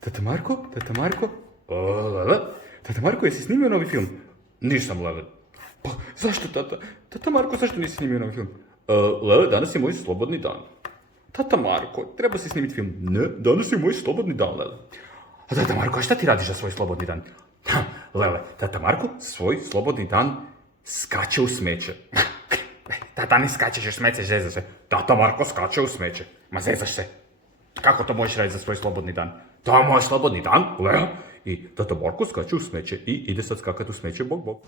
Tata Marko? Lele? Tata Marko, jesi snimio novi film? Nisam, Lele. Pa, zašto, tata? Tata Marko, zašto nisi snimio novi film? Lele, danas je moj slobodni dan. Tata Marko, treba si snimiti film. Ne, danas je moj slobodni dan, Lele. A tata Marko, a šta ti radiš za svoj slobodni dan? Lele, tata Marko, svoj slobodni dan skače u smeće. Tata, ne skačeš u smeće, zezaš se. Tata Marko skače u smeće. Ma zezaš se. Kako to možeš raditi za svoj slobodni dan? To je moj slobodni dan, Lele. I tata Marko skače u smeće i ide sad skakati u smeće, bok.